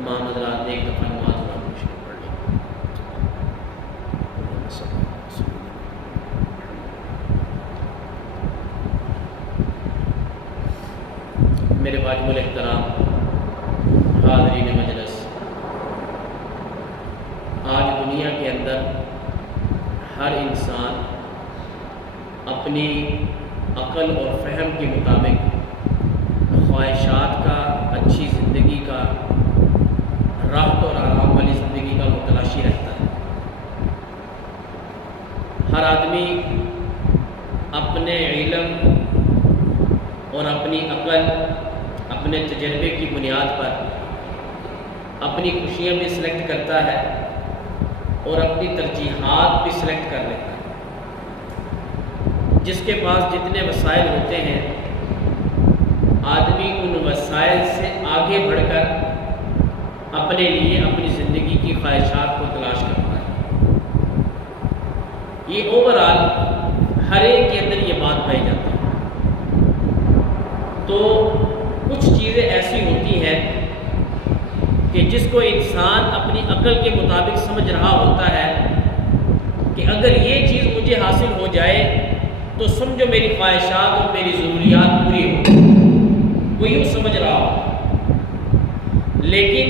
تمام حضرات ایک دفعہ نماز پڑھ لیں۔ میرے واجب الاحترام حاضرین مجلس، آج دنیا کے اندر ہر انسان اپنی عقل اور فہم کے مطابق خواہشات کا، اچھی زندگی کا، راحت اور آرام والی زندگی کا متلاشی رہتا ہے۔ ہر آدمی اپنے علم اور اپنی عقل، اپنے تجربے کی بنیاد پر اپنی خوشیاں بھی سلیکٹ کرتا ہے اور اپنی ترجیحات بھی سلیکٹ کر لیتا ہے۔ جس کے پاس جتنے وسائل ہوتے ہیں، آدمی ان وسائل سے آگے بڑھ کر اپنے لیے اپنی زندگی کی خواہشات کو تلاش کرتا ہے۔ یہ اوورآل ہر ایک کے اندر یہ بات پائی جاتی ہے۔ تو کچھ چیزیں ایسی ہوتی ہیں کہ جس کو انسان اپنی عقل کے مطابق سمجھ رہا ہوتا ہے کہ اگر یہ چیز مجھے حاصل ہو جائے تو سمجھو میری خواہشات اور میری ضروریات پوری ہو، وہ یوں سمجھ رہا ہو۔ لیکن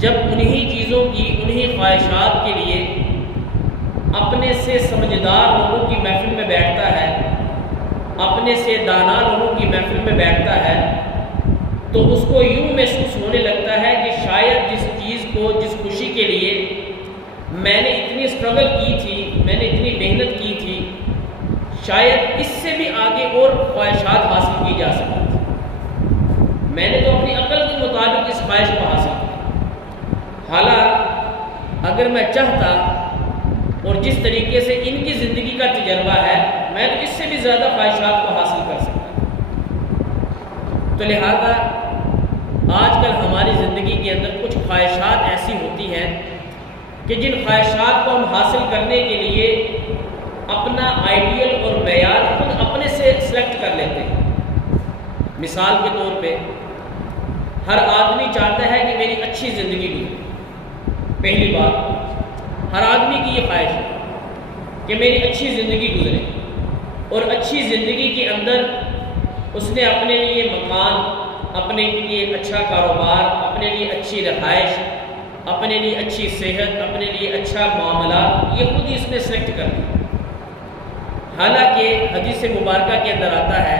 جب انہی چیزوں کی، انہی خواہشات کے لیے اپنے سے سمجھدار لوگوں کی محفل میں بیٹھتا ہے، اپنے سے دانا لوگوں کی محفل میں بیٹھتا ہے، تو اس کو یوں محسوس ہونے لگتا ہے کہ شاید جس چیز کو، جس خوشی کے لیے میں نے اتنی اسٹرگل کی تھی، میں نے اتنی محنت کی تھی، شاید اس سے بھی آگے اور خواہشات حاصل کی جا سکتی تھی۔ میں نے تو اپنی عقل کے مطابق اس خواہش کو حاصل کیا، حالانکہ اگر میں چاہتا اور جس طریقے سے ان کی زندگی کا تجربہ ہے، میں تو اس سے بھی زیادہ خواہشات کو حاصل کر سکتا تھا۔ تو لہذا آج کل ہماری زندگی کے اندر کچھ خواہشات ایسی ہوتی ہیں کہ جن خواہشات کو ہم حاصل کرنے کے لیے اپنا آئیڈیل اور معیار خود اپنے سے سلیکٹ کر لیتے ہیں۔ مثال کے طور پہ ہر آدمی چاہتا ہے کہ میری اچھی زندگی گزرے۔ پہلی بات، ہر آدمی کی یہ خواہش ہے کہ میری اچھی زندگی گزرے، اور اچھی زندگی کے اندر اس نے اپنے لیے مکان، اپنے لیے اچھا کاروبار، اپنے لیے اچھی رہائش، اپنے لیے اچھی صحت، اپنے لیے اچھا معاملات، یہ خود ہی اس نے سلیکٹ کر دیا۔ حالانکہ حدیث مبارکہ کے اندر آتا ہے،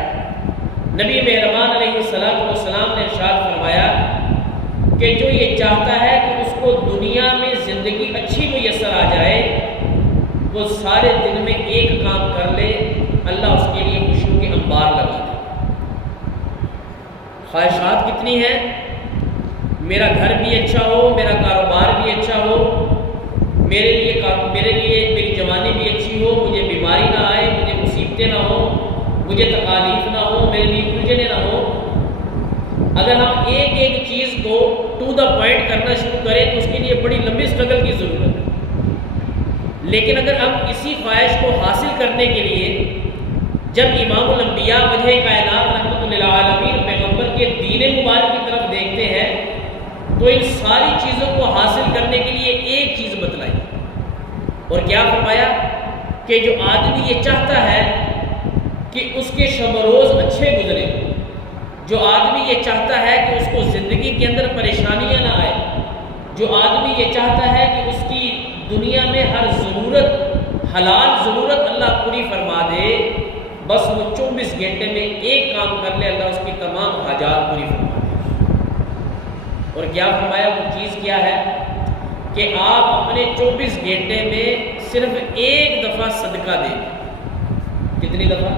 نبی مہربان علیہ السلام نے ارشاد فرمایا کہ جو یہ چاہتا ہے کہ اس کو دنیا میں زندگی اچھی میسر آ جائے، وہ سارے دن میں ایک کام کر لے، اللہ اس کے لیے خوشیوں کے انبار لگا دے۔ خواہشات کتنی ہیں؟ میرا گھر بھی اچھا ہو، میرا کاروبار بھی اچھا ہو، میرے لیے میری جوانی بھی اچھی ہو، مجھے بیماری نہ آئے، مجھے مصیبتیں نہ ہوں، مجھے تکالیف نہ ہو، میرے لیے الجھنیں نہ ہو۔ اگر ہم ایک ایک چیز کو ٹو دا پوائنٹ کرنا شروع کریں تو اس کے لیے بڑی لمبی اسٹرگل کی ضرورت ہے۔ لیکن اگر ہم اسی خواہش کو حاصل کرنے کے لیے جب امام الانبیاء وجہ کائنات رحمۃ للعالمین پیغمبر کے دین مبارک کی طرف دیکھتے ہیں تو ان ساری چیزوں کو حاصل کرنے کے لیے ایک چیز بتلائی، اور کیا فرمایا کہ جو آدمی یہ چاہتا ہے کہ اس کے شب و روز اچھے گزرے، جو آدمی یہ چاہتا ہے کہ اس کو زندگی کے اندر پریشانیاں نہ آئے، جو آدمی یہ چاہتا ہے کہ اس کی دنیا میں ہر ضرورت، حلال ضرورت اللہ پوری فرما دے، بس وہ 24 گھنٹے میں ایک کام کر لے، اللہ اس کی تمام حاجات پوری فرما دے۔ اور کیا فرمایا؟ وہ چیز کیا ہے کہ آپ اپنے 24 گھنٹے میں صرف ایک دفعہ صدقہ دیں۔ کتنی دفعہ؟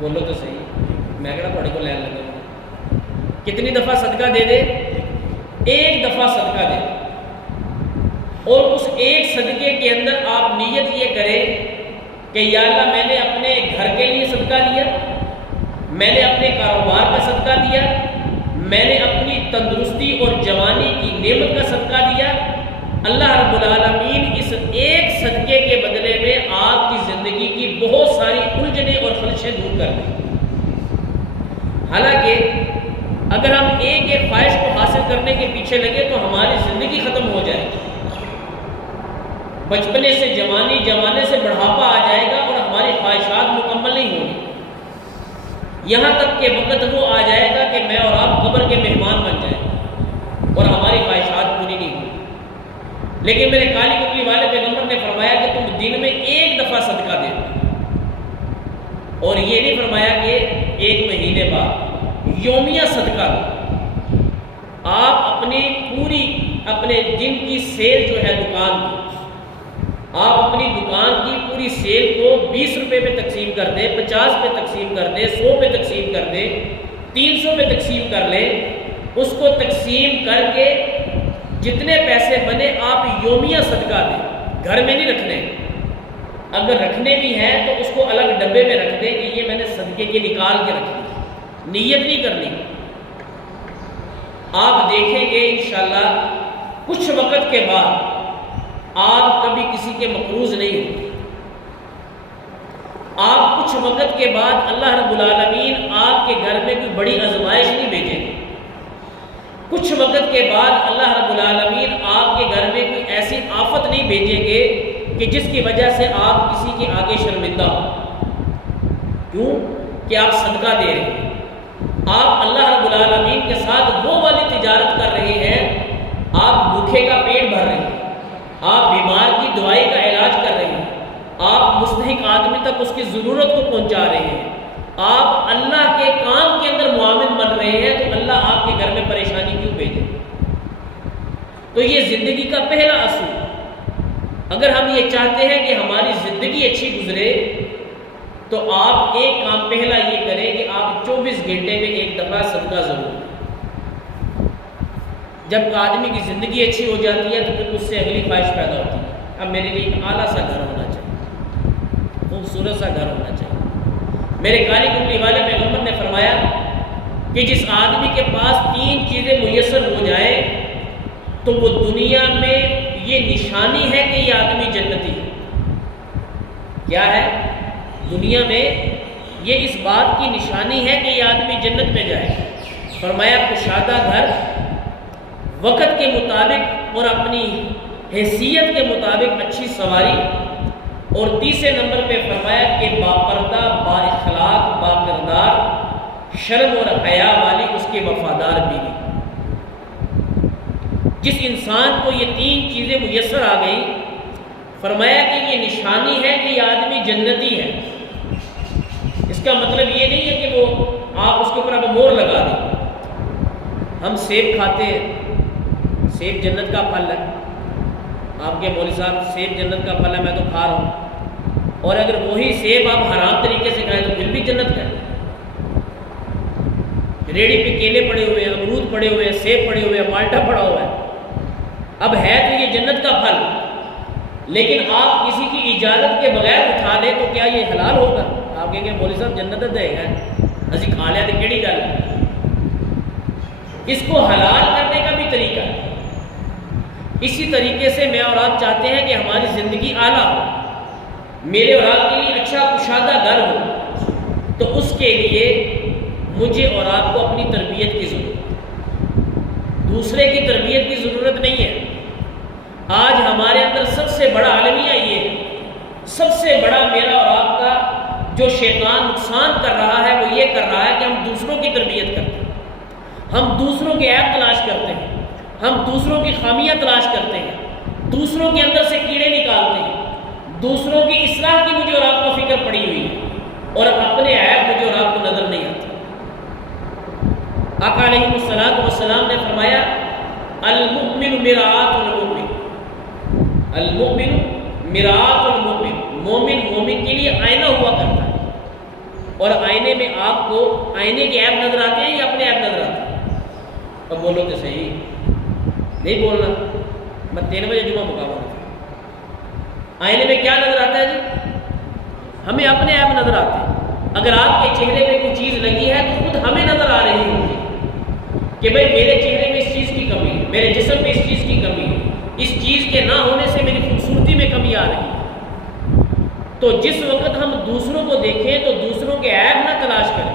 بولو تو صحیح، میں کہنا تھوڑے کو لین لگا۔ کتنی دفعہ صدقہ دے دے؟ ایک دفعہ صدقہ دے، اور اس ایک صدقے کے اندر آپ نیت یہ کریں کہ یا اللہ میں نے اپنے گھر کے لیے صدقہ دیا، میں نے اپنے کاروبار کا صدقہ دیا، میں نے اپنی تندرستی اور جوانی کی نعمت کا صدقہ دیا۔ اللہ رب العالمین اس ایک صدقے کے بدلے میں آپ کی زندگی کی بہت ساری الجھنیں اور خلشیں دور کر دیں۔ حالانکہ اگر ہم ایک ایک خواہش کو حاصل کرنے کے پیچھے لگے تو ہماری زندگی ختم ہو جائے گی، بچپنے سے جوانی، جوانے سے بڑھاپا آ جائے گا اور ہماری خواہشات مکمل نہیں ہوں گی، یہاں تک کہ وقت وہ آ جائے گا کہ میں اور آپ قبر کے مہمان بن جائیں گے اور ہماری خواہشات پوری نہیں ہوں گی۔ لیکن میرے کالی کملی والے پیغمبر نے فرمایا کہ تم دن میں ایک دفعہ صدقہ دے دو، اور یہ نہیں فرمایا کہ ایک مہینے بعد، یومیہ صدقہ دو۔ آپ اپنے دن کی سیل جو ہے دکان کی، آپ اپنی دکان کی پوری سیل کو 20 روپے پہ تقسیم کر دیں، 50 پہ تقسیم کر دیں، 100 پہ تقسیم کر دیں، 300 پہ تقسیم کر لیں، اس کو تقسیم کر کے جتنے پیسے بنے آپ یومیہ صدقہ دیں، گھر میں نہیں رکھنے، اگر رکھنے بھی ہیں تو اس کو الگ ڈبے میں رکھ دیں کہ یہ میں نے صدقے کے نکال کے رکھی، نیت نہیں کرنی۔ آپ دیکھیں گے انشاءاللہ کچھ وقت کے بعد آپ کبھی کسی کے مقروض نہیں ہوں گے، آپ کچھ وقت کے بعد اللہ رب العالمین آپ کے گھر میں کوئی بڑی آزمائش نہیں بھیجیں گے، کچھ وقت کے بعد اللہ رب العالمین آپ کے گھر میں کوئی ایسی آفت نہیں بھیجیں گے کہ جس کی وجہ سے آپ کسی کے آگے شرمندہ ہوں۔ کیوں؟ کہ آپ صدقہ دے رہے ہیں، آپ اللہ رب العالمین کے ساتھ وہ والی تجارت کر رہے ہیں، آپ بھوکے کا پیٹ بھر رہے ہیں، آپ بیمار کی دوائی کا علاج کر رہے ہیں، آپ مستحق آدمی تک اس کی ضرورت کو پہنچا رہے ہیں، آپ اللہ کے کام کے اندر معاون بن رہے ہیں، تو اللہ آپ کے گھر میں پریشانی کیوں بھیجے؟ تو یہ زندگی کا پہلا اصول، اگر ہم یہ چاہتے ہیں کہ ہماری زندگی اچھی گزرے تو آپ ایک کام پہلا یہ کریں کہ آپ 24 گھنٹے میں ایک دفعہ صدقہ ضرور کریں۔ جب آدمی کی زندگی اچھی ہو جاتی ہے تو پھر اس سے اگلی خواہش پیدا ہوتی ہے، اب میرے لیے ایک اعلیٰ سا گھر ہونا چاہیے، خوبصورت سا گھر ہونا چاہیے۔ میرے کالی کملی والے پیغمبر نے فرمایا کہ جس آدمی کے پاس 3 چیزیں میسر ہو جائیں تو وہ دنیا میں یہ نشانی ہے کہ یہ آدمی جنتی ہے۔ کیا ہے؟ دنیا میں یہ اس بات کی نشانی ہے کہ یہ آدمی جنت میں جائے۔ فرمایا کشادہ گھر، وقت کے مطابق اور اپنی حیثیت کے مطابق اچھی سواری، اور تیسرے نمبر پہ فرمایا کہ باپردہ، با اخلاق، با کردار، شرم اور حیا والی اس کے وفادار بیوی۔ جس انسان کو یہ 3 چیزیں میسر آ گئی، فرمایا کہ یہ نشانی ہے کہ یہ آدمی جنتی ہے۔ اس کا مطلب یہ نہیں ہے کہ وہ آپ اس کے اوپر اب مور لگا دیں۔ ہم سیب کھاتے ہیں، سیب جنت کا پھل ہے، آپ کے مولوی صاحب سیب جنت کا پھل ہے، میں تو کھا رہا ہوں، اور اگر وہی سیب آپ حرام طریقے سے کھائیں تو پھر بھی جنت کا ہے۔ ریڑھی پہ کیلے پڑے ہوئے ہیں، امرود پڑے ہوئے ہیں، سیب پڑے ہوئے ہیں، مالٹا پڑا ہوا ہے، اب ہے تو یہ جنت کا پھل، لیکن آپ کسی کی اجازت کے بغیر اٹھا لیں تو کیا یہ حلال ہوگا؟ آپ کہیں گے مولوی صاحب جنت دے گا، اسی کھا لیا تو کیڑی گل ہے۔ اس کو حلال کرنے کا بھی طریقہ ہے۔ اسی طریقے سے میں اور آپ چاہتے ہیں کہ ہماری زندگی اعلیٰ ہو، میرے اور آپ کے لیے اچھا کشادہ گھر ہو، تو اس کے لیے مجھے اور آپ کو اپنی تربیت کی ضرورت ہے، دوسرے کی تربیت کی ضرورت نہیں ہے۔ آج ہمارے اندر سب سے بڑا المیہ یہ ہے، سب سے بڑا میرا اور آپ کا جو شیطان نقصان کر رہا ہے وہ یہ کر رہا ہے کہ ہم دوسروں کی تربیت کرتے ہیں، ہم دوسروں کے عیب تلاش کرتے ہیں، ہم دوسروں کی خامیاں تلاش کرتے ہیں، دوسروں کے اندر سے کیڑے نکالتے ہیں، دوسروں کی اصلاح کی مجھے اور آپ کو فکر پڑی ہوئی ہے، اور اپنے عیب مجھے اور آپ کو نظر نہیں آتے۔ آقا علیہ الصلوۃ والسلام نے فرمایا المؤمن مرآۃ المؤمن، المؤمن مرآۃ المؤمن، مومن مومن کے لیے آئینہ ہوا کرتا ہے، اور آئینے میں آپ کو آئینے کے عیب نظر آتے ہیں یا اپنے عیب نظر آتے ہیں؟ اب بولو تو صحیح، نہیں بولنا، میں 3 بجے جمعہ مقام ہوں۔ آئینے میں کیا نظر آتا ہے جی؟ ہمیں اپنے عیب نظر آتے ہیں۔ اگر آپ کے چہرے پہ کوئی چیز لگی ہے تو خود ہمیں نظر آ رہی ہوگی کہ بھئی میرے چہرے میں اس چیز کی کمی ہے، میرے جسم میں اس چیز کی کمی ہے، اس چیز کے نہ ہونے سے میری خوبصورتی میں کمی آ رہی ہے۔ تو جس وقت ہم دوسروں کو دیکھیں تو کے عیب نہ تلاش کریں،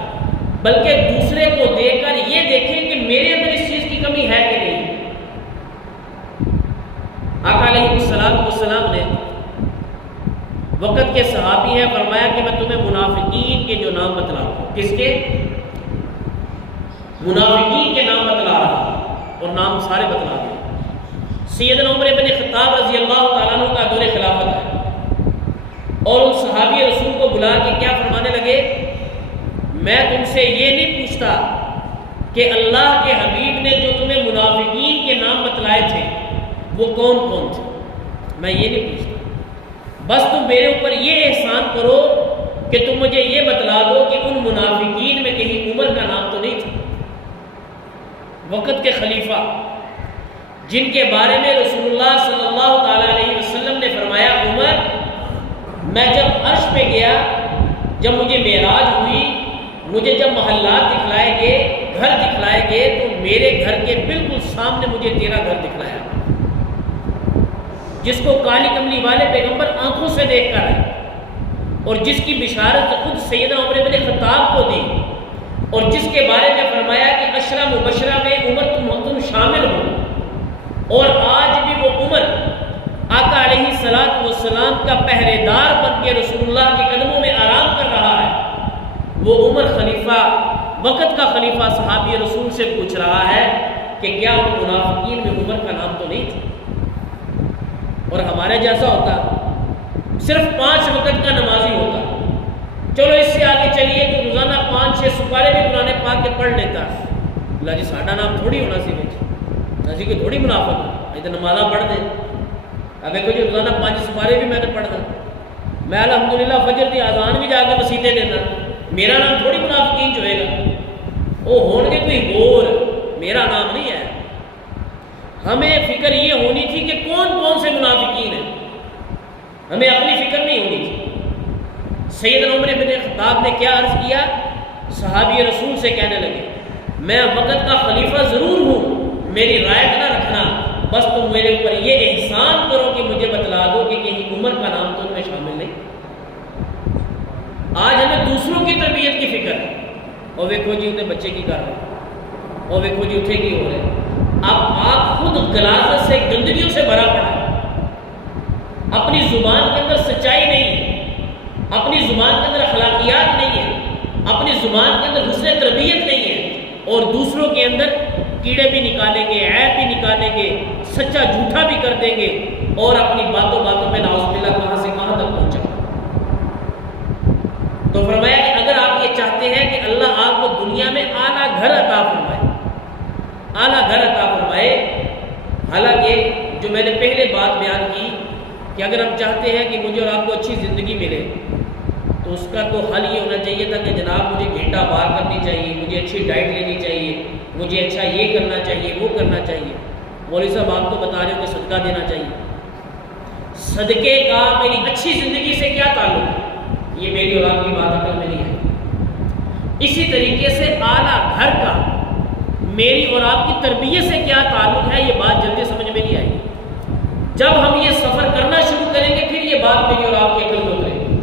بلکہ دوسرے کو دیکھ کر یہ دیکھیں کہ میرے اندر اس چیز کی کمی ہے کہ نہیں؟ آقا علیہ السلام نے وقت کے صحابی ہیں، فرمایا کہ میں تمہیں منافقین کے جو نام بتلاؤں. کس کے؟ منافقین کے نام بتلا رہا، اور نام سارے بتلا دیا. سیدنا عمر بن خطاب رضی اللہ تعالیٰ عنہ کا دور خلافت ہے، اور ان صحابی رسول کو بلا کے کیا فرمانے لگے؟ میں تم سے یہ نہیں پوچھتا کہ اللہ کے حبیب نے جو تمہیں منافقین کے نام بتلائے تھے وہ کون کون تھے، میں یہ نہیں پوچھتا. بس تم میرے اوپر یہ احسان کرو کہ تم مجھے یہ بتلا دو کہ ان منافقین میں کہیں عمر کا نام تو نہیں تھا. وقت کے خلیفہ جن کے بارے میں رسول اللہ صلی اللہ تعالیٰ علیہ وسلم نے فرمایا، عمر میں جب عرش پہ گیا، جب مجھے معراج ہوئی، مجھے جب محلات دکھلائے گئے، گھر دکھلائے گئے، تو میرے گھر کے بالکل سامنے مجھے تیرا گھر دکھلایا، جس کو کالی کملی والے پیغمبر آنکھوں سے دیکھ کر آئے، اور جس کی بشارت خود سیدنا عمر بن خطاب کو دی، اور جس کے بارے میں فرمایا کہ عشرہ مبشرہ میں عمر تم شامل ہو. اور آج بھی وہ عمر آقا علیہ السلام کا پہرے دار بن کے رسول اللہ کے قدموں میں آرام کر رہا ہے. وہ عمر خلیفہ، وقت کا خلیفہ، صحابی رسول سے پوچھ رہا ہے کہ کیا ان منافقین میں عمر کا نام تو نہیں تھا؟ اور ہمارے جیسا ہوتا صرف 5 وقت کا نمازی ہوتا. چلو اس سے آگے چلیے کہ روزانہ 5-6 سپارے بھی قرآن پاک کے پڑھ لیتا. اللہ جی ساڈا نام تھوڑی ہونا سی اسی کو تھوڑی منافق ہے تو نمازاں پڑھ دیں. اب دیکھو جی روزانہ 5 سپارے بھی میں تو پڑھدا، میں الحمدللہ فجر کی اذان بھی جا کے مسیطے دینا. میرا نام تھوڑی منافقین جو ہوئے گا، وہ ہون گے کوئی اور، میرا نام نہیں ہے. ہمیں فکر یہ ہونی تھی کہ کون کون سے منافقین ہیں، ہمیں اپنی فکر نہیں ہونی تھی. سیدنا عمر بن خطاب نے کیا عرض کیا؟ صحابی رسول سے کہنے لگے، میں وقت کا خلیفہ ضرور ہوں، میری رائے نہ رکھنا، بس تم میرے اوپر یہ احسان کرو کہ مجھے بتلا دو کہ کہیں عمر کا نام تم میں شامل نہیں. آج ہمیں دوسروں کی تربیت کی فکر ہے، اور ویکھو جی انہیں بچے کی کر رہے ہیں، اور ویکھو جی اتھے کی ہو رہے ہیں. اب آپ خود غلاظت سے، گندگیوں سے بھرا پڑا ہے. اپنی زبان کے اندر سچائی نہیں ہے، اپنی زبان کے اندر اخلاقیات نہیں ہے، اپنی زبان کے اندر حسن تربیت نہیں ہے، اور دوسروں کے اندر کیڑے بھی نکالیں گے، عیب بھی نکالیں گے، سچا جھوٹا بھی کر دیں گے، اور اپنی باتوں میں نعوذ باللہ کہاں سے کہاں تک پہنچا. تو فرمایا کہ اگر آپ یہ چاہتے ہیں کہ اللہ آپ کو دنیا میں اعلیٰ گھر عطا فرمائے، اعلیٰ گھر عطا فرمائے، حالانکہ جو میں نے پہلے بات بیان کی کہ اگر ہم چاہتے ہیں کہ مجھے اور آپ کو اچھی زندگی ملے، تو اس کا تو حل یہ ہونا چاہیے تھا کہ جناب مجھے گھنٹہ پار کرنی چاہیے، مجھے اچھی ڈائٹ لینی چاہیے، مجھے اچھا یہ کرنا چاہیے، وہ کرنا چاہیے. مولوی صاحب آپ کو بتا رہے ہو کہ صدقہ دینا چاہیے. صدقے کا میری اچھی زندگی سے کیا تعلق ہے؟ یہ میری اور آپ کی بات عقل میں نہیں ہے. اسی طریقے سے اعلیٰ گھر کا میری اور آپ کی تربیت سے کیا تعلق ہے، یہ بات جلدی سمجھ میں نہیں آئی. جب ہم یہ سفر کرنا شروع کریں گے پھر یہ بات میری اور آپ کی عقل میں اترے گی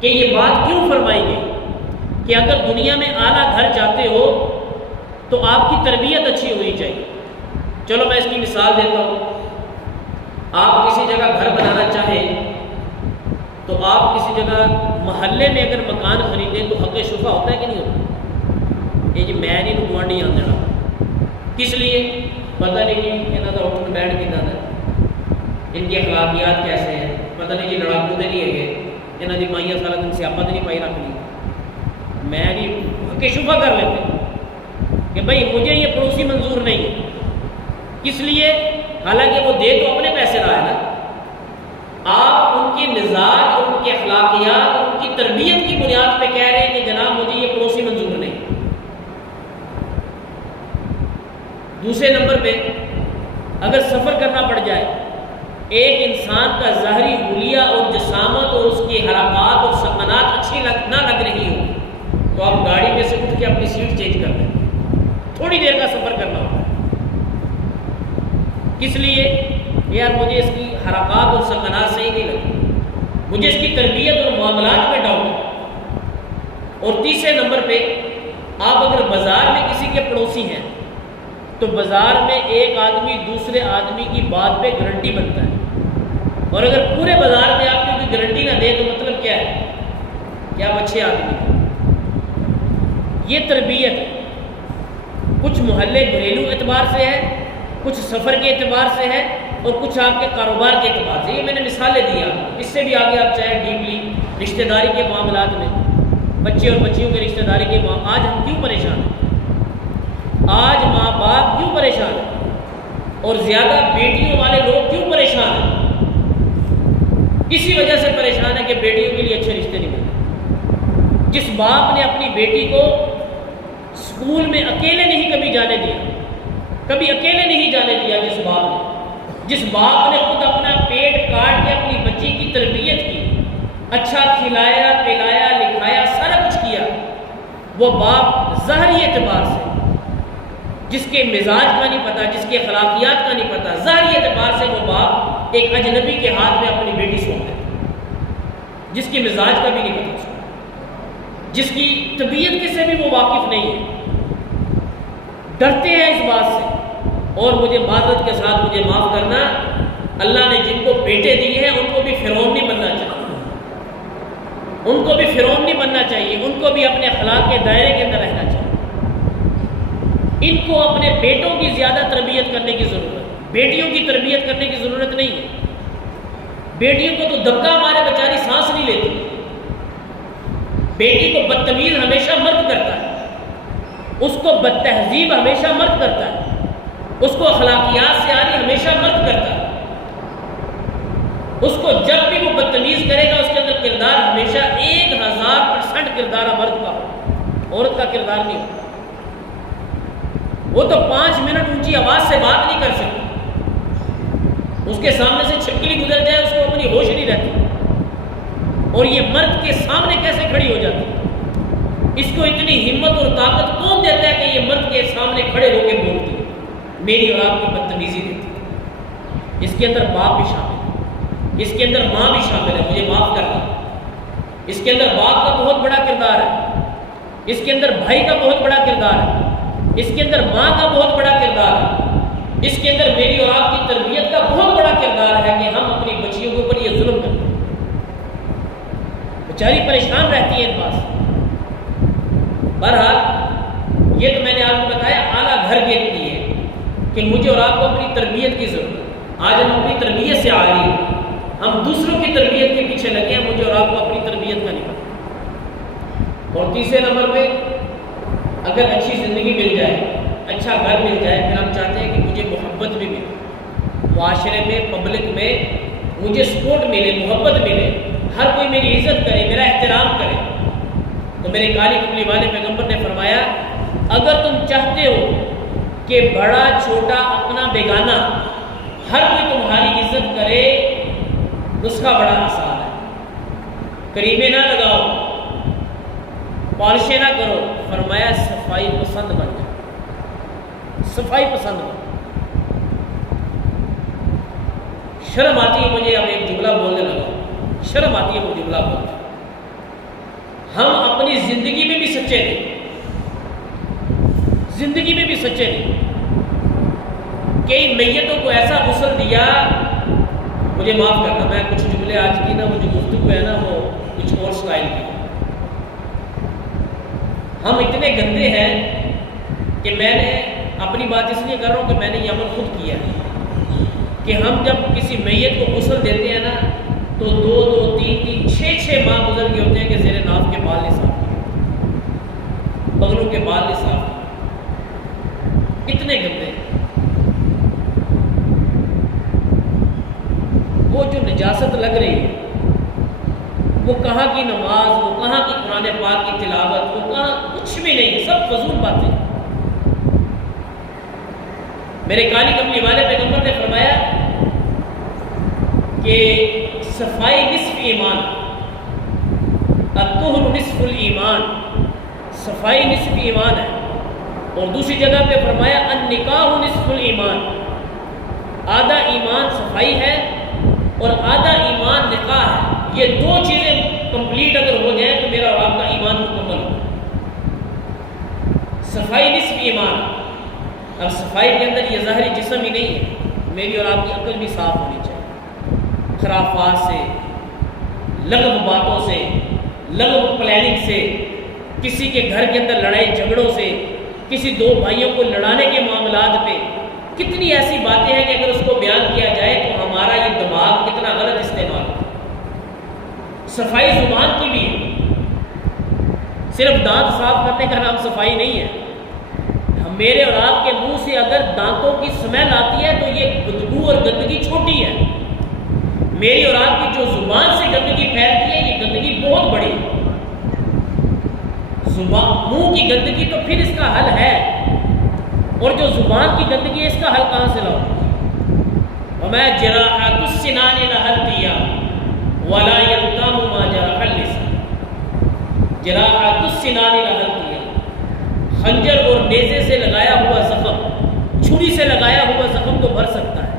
کہ یہ بات کیوں فرمائی گئی کہ اگر دنیا میں اعلیٰ گھر چاہتے ہو تو آپ کی تربیت اچھی ہونی چاہیے. چلو میں اس کی مثال دیتا ہوں. آپ کسی جگہ گھر بنانا چاہیں تو آپ کسی جگہ محلے میں اگر مکان خریدیں تو حق شفا ہوتا ہے کہ نہیں ہوتا؟ یہ جی میں نہیں گوانڈی آن دینا، کس لیے؟ پتہ نہیں کہ انہوں کا اٹھن بیٹھ کے ہے، ان کی اخلاقیات کیسے ہیں، پتہ نہیں جی لڑاکو دے نہیں ہے، انہوں کی مائیاں سارا دن سیاپا نہیں پائی رکھ لی. میں نہیں حق شفا کر لیتے کہ بھائی مجھے یہ پڑوسی منظور نہیں ہے. کس لیے؟ حالانکہ وہ دے تو اپنے پیسے رہا ہے نا. آپ ان کے مزاج، ان کی اخلاقیات، ان کی تربیت کی بنیاد پہ کہہ رہے ہیں کہ جناب مجھے یہ پڑوسی منظور نہیں. دوسرے نمبر پہ اگر سفر کرنا پڑ جائے، ایک انسان کا ظاہری حلیہ اور جسامت اور اس کی حرکات اور سکنات اچھی نہ لگ رہی ہو تو آپ گاڑی میں سے اٹھ کے اپنی سیٹ چینج کر لیں. تھوڑی دیر کا سفر کرنا ہوتا ہے. کس لیے؟ یار مجھے اس کی حرکات اور سکنات صحیح نہیں لگی، مجھے اس کی تربیت اور معاملات میں ڈاؤٹ ہے. اور تیسرے نمبر پہ آپ اگر بازار میں کسی کے پڑوسی ہیں تو بازار میں ایک آدمی دوسرے آدمی کی بات پہ گارنٹی بنتا ہے، اور اگر پورے بازار میں آپ کو کوئی گارنٹی نہ دے تو مطلب کیا ہے کہ آپ اچھے آدمی ہیں۔ یہ تربیت ہے۔ کچھ محلے گھریلو اعتبار سے ہے، کچھ سفر کے اعتبار سے ہے، اور کچھ آپ کے کاروبار کے اعتبار سے۔ یہ میں نے مثالیں دی آپ کو، اس سے بھی آگے آپ چاہیں ڈیپلی رشتہ داری کے معاملات میں، بچے اور بچیوں کے رشتہ داری کے آج ہم کیوں پریشان ہیں؟ آج ماں باپ کیوں پریشان ہیں؟ اور زیادہ بیٹیوں والے لوگ کیوں پریشان ہیں؟ اسی وجہ سے پریشان ہے کہ بیٹیوں کے لیے اچھے رشتے نہیں ملتے۔ جس باپ نے اپنی بیٹی کو اسکول میں اکیلے نہیں کبھی جانے دیا، کبھی اکیلے نہیں جانے دیا، جس باپ نے خود اپنا پیٹ کاٹ کے اپنی بچی کی تربیت کی، اچھا کھلایا پلایا لکھایا سارا کچھ کیا، وہ باپ ظاہری اعتبار سے جس کے مزاج کا نہیں پتہ، جس کے اخلاقیات کا نہیں پتہ، ظاہری اعتبار سے وہ باپ ایک اجنبی کے ہاتھ میں اپنی بیٹی سونپ دیتا، جس کے مزاج کا بھی نہیں پتہ اس کو، جس کی طبیعت کے سے بھی وہ واقف نہیں ہے۔ ڈرتے ہیں اس بات سے۔ اور مجھے معذرت کے ساتھ مجھے معاف کرنا، اللہ نے جن کو بیٹے دیے ہیں ان کو بھی فرعون نہیں بننا چاہیے، ان کو بھی فرعون نہیں بننا چاہیے، ان کو بھی اپنے اخلاق کے دائرے کے اندر رہنا چاہیے۔ ان کو اپنے بیٹوں کی زیادہ تربیت کرنے کی ضرورت ہے، بیٹیوں کی تربیت کرنے کی ضرورت نہیں ہے۔ بیٹیوں کو تو دبکا مارے بیچاری سانس نہیں لیتی، بیٹی کو بدتمیز ہمیشہ مرد کرتا ہے، اس کو بدتہذیب ہمیشہ مرد کرتا ہے، اس کو اخلاقیات سے عاری ہمیشہ مرد کرتا ہے۔ اس کو جب بھی وہ بدتمیز کرے گا اس کے اندر کردار ہمیشہ 1000% کردار مرد کا ہو، عورت کا کردار نہیں ہوتا۔ وہ تو 5 منٹ اونچی آواز سے بات نہیں کر سکتی، اس کے سامنے سے چھپکلی گزر جائے اس کو اپنی ہوش نہیں رہتی، اور یہ مرد کے سامنے کیسے کھڑی ہو جاتی ہے؟ اس کو اتنی ہمت اور طاقت کون دیتا ہے کہ یہ مرد کے سامنے کھڑے ہو کے بولتی ہے، میری اور آپ کی بدتمیزی دیتی ہے؟ اس کے اندر باپ بھی شامل ہے، اس کے اندر ماں بھی شامل ہے، مجھے معاف کرنا، اس کے اندر باپ کا بہت بڑا کردار ہے، اس کے اندر بھائی کا بہت بڑا کردار ہے، اس کے اندر ماں کا بہت بڑا کردار ہے، اس کے اندر میری اور آپ کی تربیت کا بہت بڑا کردار ہے کہ ہم اپنی بچیوں کے اوپر یہ ظلم کرتے ہیں۔ بیچاری پریشان رہتی ہے ان بات سے۔ بہرحال یہ تو میں نے آپ کو بتایا اعلیٰ گھر کے لیے کہ مجھے اور آپ کو اپنی تربیت کی ضرورت ہے۔ آج ہم اپنی تربیت سے عاری ہیں، ہم دوسروں کی تربیت کے پیچھے لگے ہیں، مجھے اور آپ کو اپنی تربیت کا نہیں پتہ۔ اور تیسرے نمبر پہ اگر اچھی زندگی مل جائے، اچھا گھر مل جائے، پھر ہم چاہتے ہیں کہ مجھے محبت بھی ملے، معاشرے میں پبلک میں مجھے سپورٹ ملے، محبت ملے، ہر کوئی میری عزت کرے، میرا احترام کرے۔ تو میرے کالی کملی والے پیغمبر نے فرمایا اگر تم چاہتے ہو کہ بڑا چھوٹا اپنا بیگانہ ہر کوئی تمہاری عزت کرے، نسخہ بڑا آسان ہے، کریمیں نہ لگاؤ، پالشیں نہ کرو، فرمایا صفائی پسند بن جاؤ، صفائی پسند بن۔ شرم آتی ہے مجھے اب ایک جملہ بولنے لگا، شرم آتی ہے وہ جملہ بولنے۔ ہم اپنی زندگی میں بھی سچے نہیں، زندگی میں بھی سچے نہیں۔ کئی میتوں کو ایسا غسل دیا، مجھے معاف کرنا میں کچھ جملے آج کی نا وہ جو گفتگو ہے نا وہ کچھ اور سٹائل کی۔ ہم اتنے گندے ہیں کہ میں نے اپنی بات اس لیے کر رہا ہوں کہ میں نے یہ عمل خود کیا ہے کہ ہم جب کسی میت کو غسل دیتے ہیں نا تو 2 3 6 ماہ گزر گئے ہوتے ہیں کہ زیر ناف کے بال نہیں صاف کیے، بغلوں کے بال نہیں صاف کیے، اتنے گندے۔ وہ جو نجاست لگ رہی ہے، وہ کہاں کی نماز، وہ کہاں کی قرآن پاک کی تلاوت، وہ کہاں، کچھ بھی نہیں، سب فضول باتیں۔ میرے کالی کملی والے پیغمبر نے فرمایا کہ صفائی نصف ایمان، الطہر نصف الایمان، صفائی نصف ایمان ہے۔ اور دوسری جگہ پہ فرمایا النکاح نصف الایمان، آدھا ایمان صفائی ہے اور آدھا ایمان نکاح ہے۔ یہ 2 چیزیں کمپلیٹ اگر ہو جائیں تو میرا اور آپ کا ایمان مکمل ہو۔ صفائی نصف ایمان، اب صفائی کے اندر یہ ظاہری جسم ہی نہیں ہے، میری اور آپ کی عقل بھی صاف ہونی چاہیے، خرافات سے، لغو باتوں سے، لغو پلاننگ سے، کسی کے گھر کے اندر لڑائی جھگڑوں سے، کسی دو بھائیوں کو لڑانے کے معاملات پہ کتنی ایسی باتیں ہیں کہ اگر اس کو بیان کیا جائے تو ہمارا یہ دماغ کتنا غلط استعمال ہے۔ صفائی زبان کی بھی ہے، صرف دانت صاف کرنے کا نام صفائی نہیں ہے۔ میرے اور آپ کے منہ سے اگر دانتوں کی سمیل آتی ہے تو یہ بدبو اور گندگی چھوٹی ہے، میری اور آپ کی جو زبان سے گندگی پھیلتی ہے یہ گندگی بہت بڑی ہے۔ منہ کی گندگی تو پھر اس کا حل ہے، اور جو زبان کی گندگی ہے اس کا حل کہاں سے لاؤ؟ وَمَا جَرَاحَةُ السِّنَانِ لَهَلْتِيَا وَلَا يَلْتَامُ مَا جَرَحَ اللِّسَانُ۔ جَرَاحَةُ السِّنَانِ لَهَلْتِيَا، خنجر اور نیزے سے لگایا ہوا زخم، چھری سے لگایا ہوا زخم تو بھر سکتا ہے،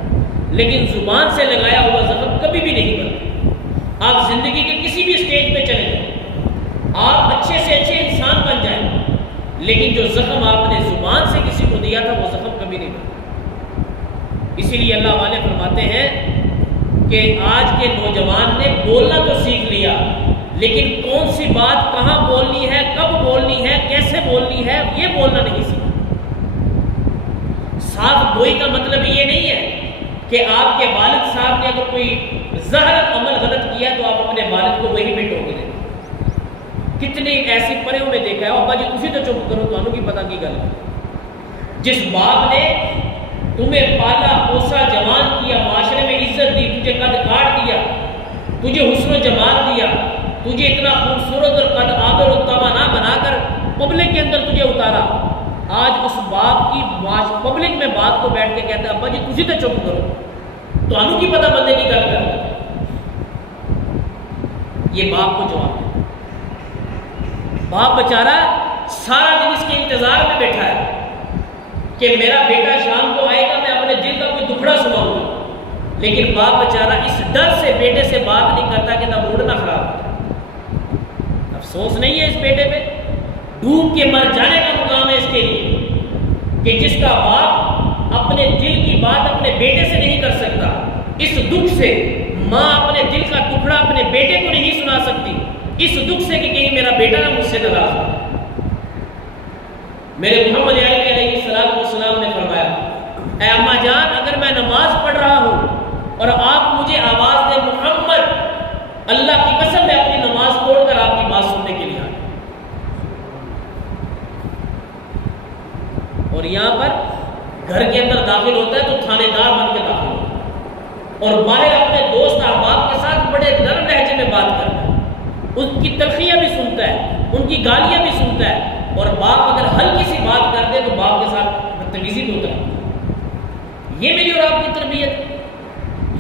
لیکن زبان سے لگایا ہوا زخم کبھی بھی نہیں بھرتا۔ آپ زندگی کے کسی بھی اسٹیج پہ چلے جائیں، آپ اچھے سے اچھے انسان بن جائیں، لیکن جو زخم آپ نے زبان سے کسی کو دیا تھا وہ زخم کبھی نہیں بھرتا۔ اسی لیے اللہ والے فرماتے ہیں کہ آج کے نوجوان نے بولنا تو سیکھ لیا، لیکن کون سی بات کہاں بولنی ہے، کب بولنی ہے، کیسے بولنی ہے، یہ بولنا نہیں سیکھا۔ صاف گوئی کا مطلب یہ نہیں ہے کہ آپ کے والد صاحب نے اگر کوئی ظاہر عمل غلط کیا تو آپ اپنے والد کو وہی پہ ٹوک دیں۔ کتنے ایسی پریوں میں دیکھا ہے، ابا جی تسی تو چپ کرو، تمہیں کی پتہ کی گل ہے۔ جس باپ نے تمہیں پالا پوسا جوان کیا، معاشرے میں عزت دی، تجھے قد کاٹ دیا، تجھے حسن و جمال دیا، تجھے اتنا خوبصورت اور قد آبر و توانا بنا کر پبلک کے اندر تجھے اتارا، آج اس باپ کی پبلک میں بات کو بیٹھ کے کہتا ہے ابا جی تسی تو چپ کرو، تمہیں کی پتہ بندے کی گل کر رہا ہے۔ یہ باپ کو جواب ہے۔ باپ بیچارہ سارا دن اس کے انتظار میں بیٹھا ہے کہ میرا بیٹا شام کو آئے گا، میں اپنے دل کا کوئی دکھڑا سناؤں گا، لیکن باپ بیچارہ اس ڈر سے بیٹے سے بات نہیں کرتا کہ نہ موڈ نہ خراب ہو۔ افسوس نہیں ہے اس بیٹے پہ، ڈوب کے مر جانے کا مقام ہے اس کے لیے کہ جس کا باپ اپنے دل کی بات اپنے بیٹے سے نہیں کر سکتا۔ اس دکھ سے ماں اپنے دل کا ٹکڑا اپنے بیٹے کو نہیں سنا سکتی، اس دکھ سے کہ کہیں میرا بیٹا نہ مجھ سے ناراض ہو۔ میرے محمد علیہ السلام نے فرمایا اے اماں جان، اگر میں نماز پڑھ رہا ہوں اور آپ مجھے آواز دیں محمد، اللہ کی قسم میں اپنی نماز توڑ کر آپ کی بات سننے کے لیے آیا۔ اور یہاں پر گھر کے اندر داخل ہوتا ہے تو تھانے دار بن کے داخل ہوتا ہے، اور باہر اپنے دوست احباب کے ساتھ بڑے نرم لہجے میں بات کرتا ہے، ان کی تلخیاں بھی سنتا ہے، ان کی گالیاں بھی سنتا ہے، اور باپ اگر ہلکی سی بات کرتے تو باپ کے ساتھ بدتمیزی بھی ہوتا ہے۔ یہ میری اور آپ کی تربیت،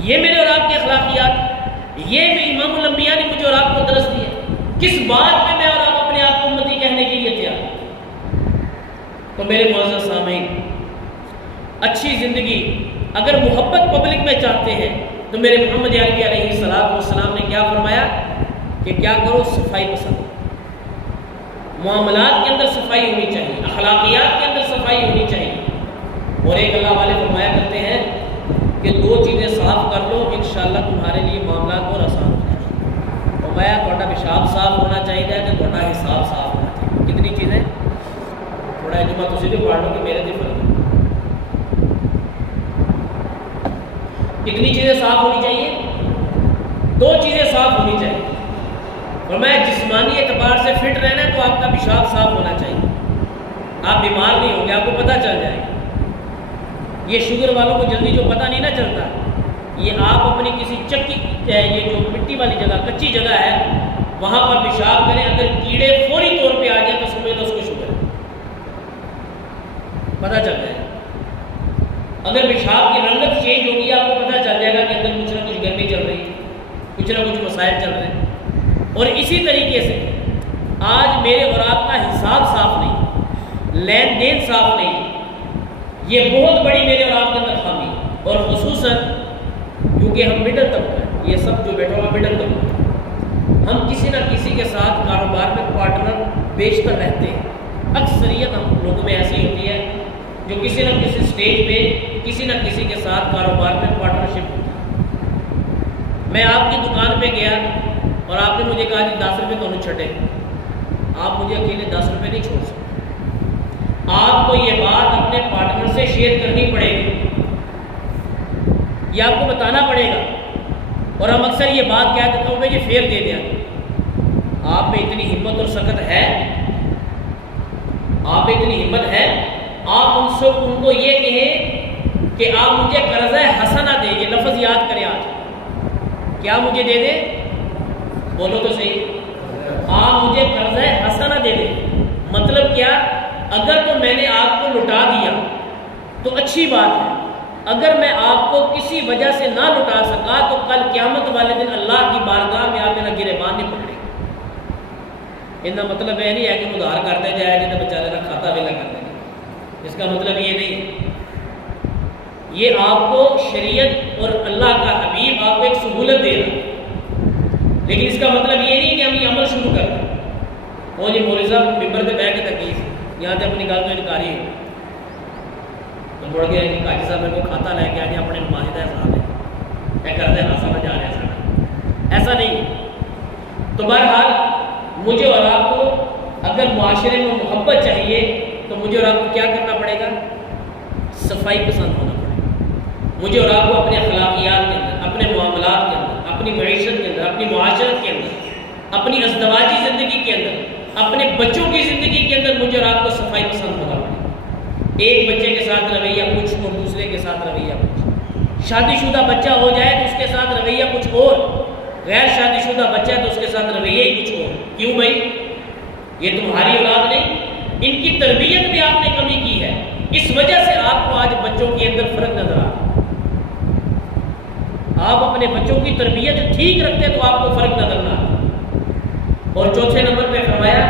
یہ میرے اور آپ کی اخلاقیات، یہ بھی امام الانبیاء نے مجھے اور آپ کو درس دی ہے۔ کس بات پہ میں اور آپ اپنے آپ کو امتی کہنے کے لیے تیار؟ تو میرے معزز سامعین، اچھی زندگی اگر محبت پبلک میں چاہتے ہیں تو میرے محمد علیہ السلام نے کیا فرمایا کہ کیا کرو؟ صفائی پسند، معاملات کے اندر صفائی ہونی چاہیے، اخلاقیات کے اندر صفائی ہونی چاہیے۔ اور ایک اللہ والے فرمایا کرتے ہیں کہ دو چیزیں صاف کر لو انشاءاللہ تمہارے لیے معاملات اور آسان ہو جائیں گے۔ فرمایا تھوڑا پیشاب صاف ہونا چاہیے تو تھوڑا حساب صاف ہونا چاہیے۔ کتنی چیزیں؟ تھوڑا جمعہ تسی بھی پڑھ لو کہ میرے بھی فرق ہے۔ کتنی چیزیں صاف ہونی چاہیے؟ دو چیزیں صاف ہونی چاہیے۔ فرمایا جسمانی اعتبار سے فٹ رہنا ہے تو آپ کا پیشاب صاف ہونا چاہیے، آپ بیمار نہیں ہوں گے، آپ کو پتہ چل جائے گا۔ یہ شوگر والوں کو جلدی جو پتہ نہیں نہ چلتا، یہ آپ اپنی کسی چکی، یہ جو مٹی والی جگہ، کچی جگہ ہے، وہاں پر پیشاب کریں، اگر کیڑے فوری طور پہ آ جائیں تو سمجھ لو اس کو شوگر ہے، پتہ چل جائے گا۔ اگر پیشاب کی رنگت چینج ہوگی آپ کو پتہ چل جائے گا کہ اندر کچھ نہ کچھ گرمی چل رہی ہے، کچھ نہ کچھ مسائل چل رہے ہیں۔ اور اسی طریقے سے آج میرے اور آپ کا حساب صاف نہیں، لین دین صاف نہیں، یہ بہت بڑی میرے اور آپ کے اندر خامی ہے۔ اور خصوصاً کیونکہ ہم مڈل طبقہ ہیں، یہ سب جو بیٹھا ہوا مڈل طبقہ ہے، ہم کسی نہ کسی کے ساتھ کاروبار میں پارٹنر بیشتر رہتے ہیں۔ اکثریت ہم لوگوں میں ایسی ہوتی ہے جو کسی نہ کسی سٹیج پہ کسی نہ کسی کے ساتھ کاروبار میں پارٹنرشپ ہوتی ہے۔ میں آپ کی دکان پہ گیا اور آپ نے مجھے کہا جی 10 روپے تو چھٹے، آپ مجھے اکیلے 10 روپے نہیں چھوڑ سکتے، آپ کو یہ بات اپنے پارٹنر سے شیئر کرنی پڑے گی، یہ آپ کو بتانا پڑے گا۔ اور ہم اکثر یہ بات کہہ دیتے ہیں بھائی یہ فیئر دے دیا، آپ میں اتنی ہمت اور سخت ہے، آپ میں اتنی ہمت ہے، آپ ان کو یہ کہیں کہ آپ مجھے قرضہ حسنہ دیں، یہ لفظ یاد کریں آج، کیا مجھے دے دیں؟ بولو تو صحیح، آپ مجھے قرضہ حسنہ دے دیں، مطلب کیا؟ اگر تو میں نے آپ کو لٹا دیا تو اچھی بات ہے، اگر میں آپ کو کسی وجہ سے نہ لٹا سکا تو کل قیامت والے دن اللہ کی بارگاہ میں آپ میرا گریبان نہیں پکڑے گا۔ ان کا مطلب یہ نہیں ہے کہ ادھار کرتے جائے گا تو بیچارے کا کھاتا ویلا کر دیں گے، اس کا مطلب یہ نہیں ہے۔ یہ آپ کو شریعت اور اللہ کا حبیب آپ کو ایک سہولت دے رہا ہے، لیکن اس کا مطلب یہ نہیں کہ ہم یہ عمل شروع کر دیں۔ وہ جی مولوی صاحب ممبر سے بیٹھ کے تکلیف یہاں سے اپنی گل تو انکاری ہے تو مڑ گیا کہ کاجی صاحب میرے کو کھاتا لے کے آ جائے اپنے معاہدہ حساب ہے، میں کرتے حساب جا رہا ہے سارا، ایسا نہیں۔ تو بہرحال مجھے اور آپ کو اگر معاشرے میں محبت چاہیے تو مجھے اور آپ کو کیا کرنا پڑے گا؟ صفائی پسند ہونا پڑے گا۔ مجھے اور آپ کو اپنے اخلاقیات کے اندر، اپنے معاملات کے اندر، اپنی معیشت کے اندر، اپنی معاشرت کے اندر، اپنی ازدواجی زندگی کے اندر، اپنے بچوں کی زندگی کے اندر مجھے اور آپ کو صفائی پسند ہونا پڑے گا۔ ایک بچے کے ساتھ رویہ کچھ اور دوسرے کے ساتھ رویہ کچھ، شادی شدہ بچہ ہو جائے تو اس کے ساتھ رویہ کچھ اور، غیر شادی شدہ بچہ ہے تو اس کے ساتھ رویہ ہی کچھ اور۔ کیوں بھائی؟ یہ تمہاری اولاد نہیں، ان کی تربیت بھی آپ نے کمی کی ہے، اس وجہ سے آپ کو آج بچوں کے اندر فرق نظر آ رہا ہے۔ آپ اپنے بچوں کی تربیت ٹھیک رکھتے تو آپ کو فرق نظر نہ آتا۔ اور چوتھے نمبر پہ فرمایا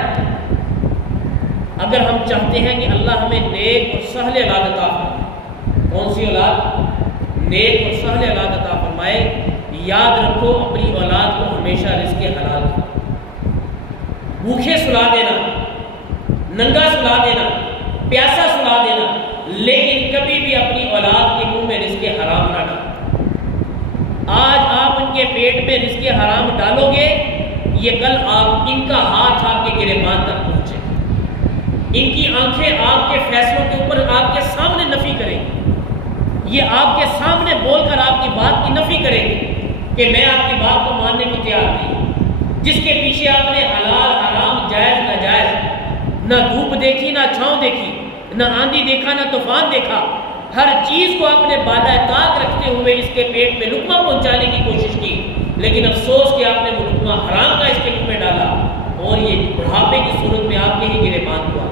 اگر ہم چاہتے ہیں کہ اللہ ہمیں نیک اور سہل اولاد عطا فرمائے، کون سی اولاد؟ نیک اور سہل اولاد عطا فرمائے، یاد رکھو اپنی اولاد کو ہمیشہ رزق حلال دو۔ بھوکے سلا دینا، ننگا سلا دینا، پیاسا سلا دینا، لیکن کبھی بھی اپنی اولاد کے منہ میں رزق حرام نہ ڈالو۔ آج آپ ان کے پیٹ میں رزق حرام ڈالو گے، یہ کل آپ ان کا ہاتھ آپ کے گریبان تک پہنچے، ان کی آنکھیں آپ کے فیصلوں کے اوپر آپ کے سامنے نفی کریں گی، یہ آپ کے سامنے بول کر آپ کی بات کی نفی کریں گے کہ میں آپ کی بات کو ماننے کو تیار نہیں۔ جس کے پیچھے آپ نے حلال حرام جائز ناجائز، نہ دھوپ دیکھی نہ چھاؤں دیکھی، نہ آندھی دیکھا نہ طوفان دیکھا، ہر چیز کو آپ نے بالائے طاق رکھتے ہوئے اس کے پیٹ میں لقمہ پہنچانے کی کوشش کی، لیکن افسوس کہ آپ نے وہ لقمہ حرام کا اس کے منہ میں ڈالا اور یہ بڑھاپے کی صورت میں آپ کے ہی گریبان ہوا۔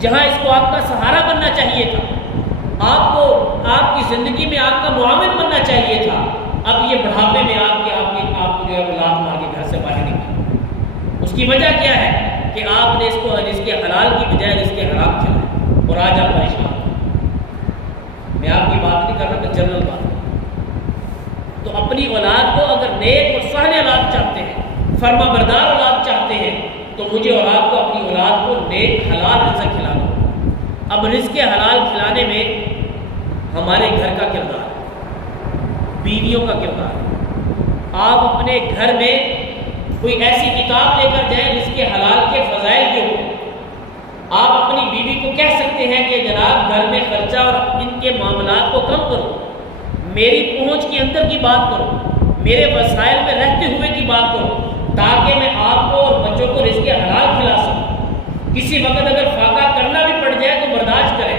جہاں اس کو آپ کا سہارا بننا چاہیے تھا، آپ کو آپ کی زندگی میں آپ کا معاون بننا چاہیے تھا، اب یہ بڑھاپے میں آپ کو جو ہے لات مار کے گھر سے باہر نکلا۔ اس کی وجہ کیا ہے کہ آپ نے اس کو رزق حلال کی بجائے رزق حرام کھلایا اور آج آپ پریشان ہیں۔ میں آپ کی بات نہیں کر رہا، میں جنرل بات کر رہا۔ تو اپنی اولاد کو اگر نیک اور صالح اولاد چاہتے ہیں، فرما بردار اولاد چاہتے ہیں، تو مجھے اور آپ کو اپنی اولاد کو نیک حلال رزق کھلانا ہوگا۔ اب رزق حلال کھلانے میں ہمارے گھر کا کردار ہے، بیویوں کا کردار ہے۔ آپ اپنے گھر میں کوئی ایسی کتاب لے کر جائیں رزق حلال کے فضائل کے اوپر، آپ اپنی بیوی کو کہہ سکتے ہیں کہ جناب گھر میں خرچہ اور ان کے معاملات کو کم کرو، میری پہنچ کے اندر کی بات کرو، میرے وسائل میں رہتے ہوئے کی بات کرو، تاکہ میں آپ کو اور بچوں کو رزق حلال کھلا سکوں۔ کسی وقت اگر فاقہ کرنا بھی پڑ جائے تو برداشت کریں،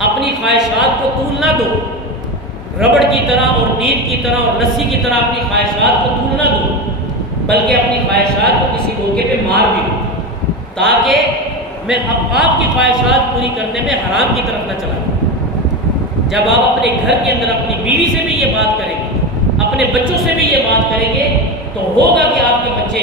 اپنی خواہشات کو طول نہ دو، ربڑ کی طرح اور نیند کی طرح اور رسی کی طرح اپنی خواہشات کو طول نہ دو، بلکہ اپنی خواہشات کو کسی موقع پہ مار بھی دو، تاکہ میں آپ کی خواہشات پوری کرنے میں حرام کی طرف نہ چلا جاؤں۔ جب آپ اپنے گھر کے اندر اپنی بیوی سے بھی یہ بات کریں گے، اپنے بچوں سے بھی یہ بات کریں گے، تو ہوگا کہ آپ کے بچے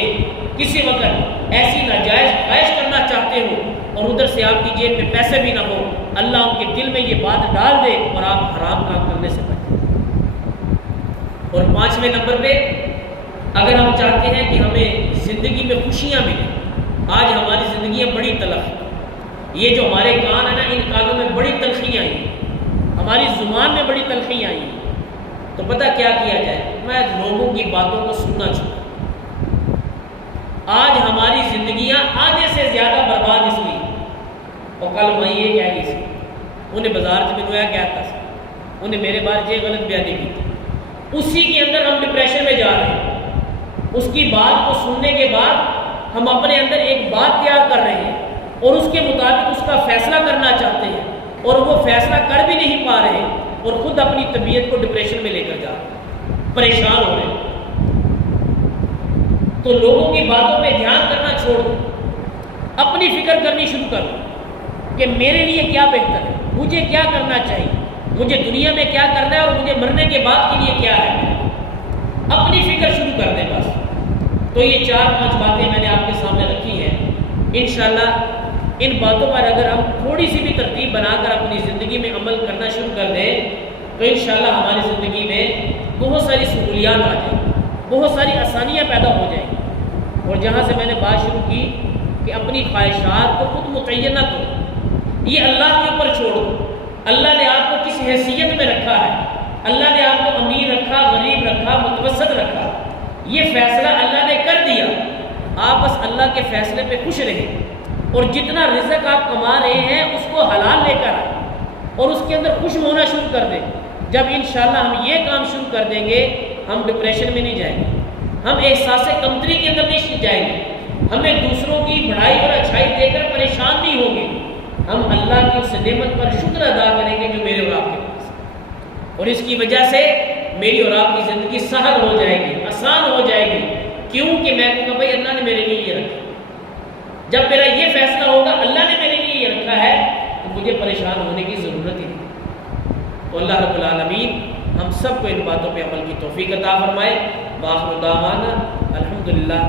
کسی وقت ایسی ناجائز خواہش کرنا چاہتے ہو اور ادھر سے آپ کی جیب میں پیسے بھی نہ ہو، اللہ ان کے دل میں یہ بات ڈال دے اور آپ حرام کام کرنے سے بچیں۔ اور 5ویں نمبر پہ اگر ہم چاہتے ہیں کہ ہمیں زندگی میں خوشیاں ملیں، آج ہماری زندگیاں بڑی تلخ ہیں، یہ جو ہمارے کان ہیں نا، ان کانوں میں بڑی تلخیاں آئی، ہماری زبان میں بڑی تلخیاں آئی، تو پتہ کیا کیا جائے؟ میں لوگوں کی باتوں کو سننا چھوڑا۔ آج ہماری زندگیاں آدھے سے زیادہ برباد اس لیے، اور کل میں یہ کہہ گئی سی انہیں بازار سے میں کیا تھا، انہیں میرے بارے یہ غلط بیانی کی تھی، اسی کے اندر ہم ڈپریشن میں جا رہے ہیں۔ اس کی بات کو سننے کے بعد ہم اپنے اندر ایک بات تیار کر رہے ہیں اور اس کے مطابق اس کا فیصلہ کرنا چاہتے ہیں، اور وہ فیصلہ کر بھی نہیں پا رہے اور خود اپنی طبیعت کو ڈپریشن میں لے کر جا رہے ہیں، پریشان ہو رہے ہیں۔ تو لوگوں کی باتوں پہ دھیان کرنا چھوڑ دو، اپنی فکر کرنی شروع کر دو کہ میرے لیے کیا بہتر ہے، مجھے کیا کرنا چاہیے، مجھے دنیا میں کیا کرنا ہے اور مجھے مرنے کے بعد کے لیے کیا ہے۔ اپنی فکر شروع کر دیں بس۔ تو یہ 4-5 باتیں میں نے آپ کے سامنے رکھی ہیں، انشاءاللہ ان باتوں پر اگر ہم تھوڑی سی بھی ترتیب بنا کر اپنی زندگی میں عمل کرنا شروع کر دیں تو انشاءاللہ ہماری زندگی میں بہت ساری سہولیات آ جائیں گی، بہت ساری آسانیاں پیدا ہو جائیں گی۔ اور جہاں سے میں نے بات شروع کی کہ اپنی خواہشات کو خود متعین نہ کرو، یہ اللہ کے اوپر چھوڑ دو۔ اللہ نے آپ کو کس حیثیت میں رکھا ہے، اللہ نے آپ کو امیر رکھا، غریب رکھا، متوسط رکھا، یہ فیصلہ اللہ نے کر دیا۔ آپ بس اللہ کے فیصلے پہ خوش رہیں اور جتنا رزق آپ کما رہے ہیں اس کو حلال لے کر آئیں اور اس کے اندر خوش ہونا شروع کر دیں۔ جب انشاءاللہ ہم یہ کام شروع کر دیں گے، ہم ڈپریشن میں نہیں جائیں گے، ہم احساس کمتری کے اندر نہیں جائیں گے، ہمیں دوسروں کی بڑائی اور اچھائی دے کر پریشان نہیں ہوں گے، ہم اللہ کی اس نعمت پر شکر ادا کریں گے جو میرے اور آپ کے پاس ہے، اور اس کی وجہ سے میری اور آپ کی زندگی سہل ہو جائے گی، آسان ہو جائے گی، کیونکہ میں کہوں گا بھائی اللہ نے میرے لیے یہ رکھا۔ جب میرا یہ فیصلہ ہوگا اللہ نے میرے لیے یہ رکھا ہے تو مجھے پریشان ہونے کی ضرورت ہی نہیں۔ تو اللہ رب العالمین ہم سب کو ان باتوں پہ عمل کی توفیق عطا فرمائے۔ وآخر دعوانا الحمدللہ۔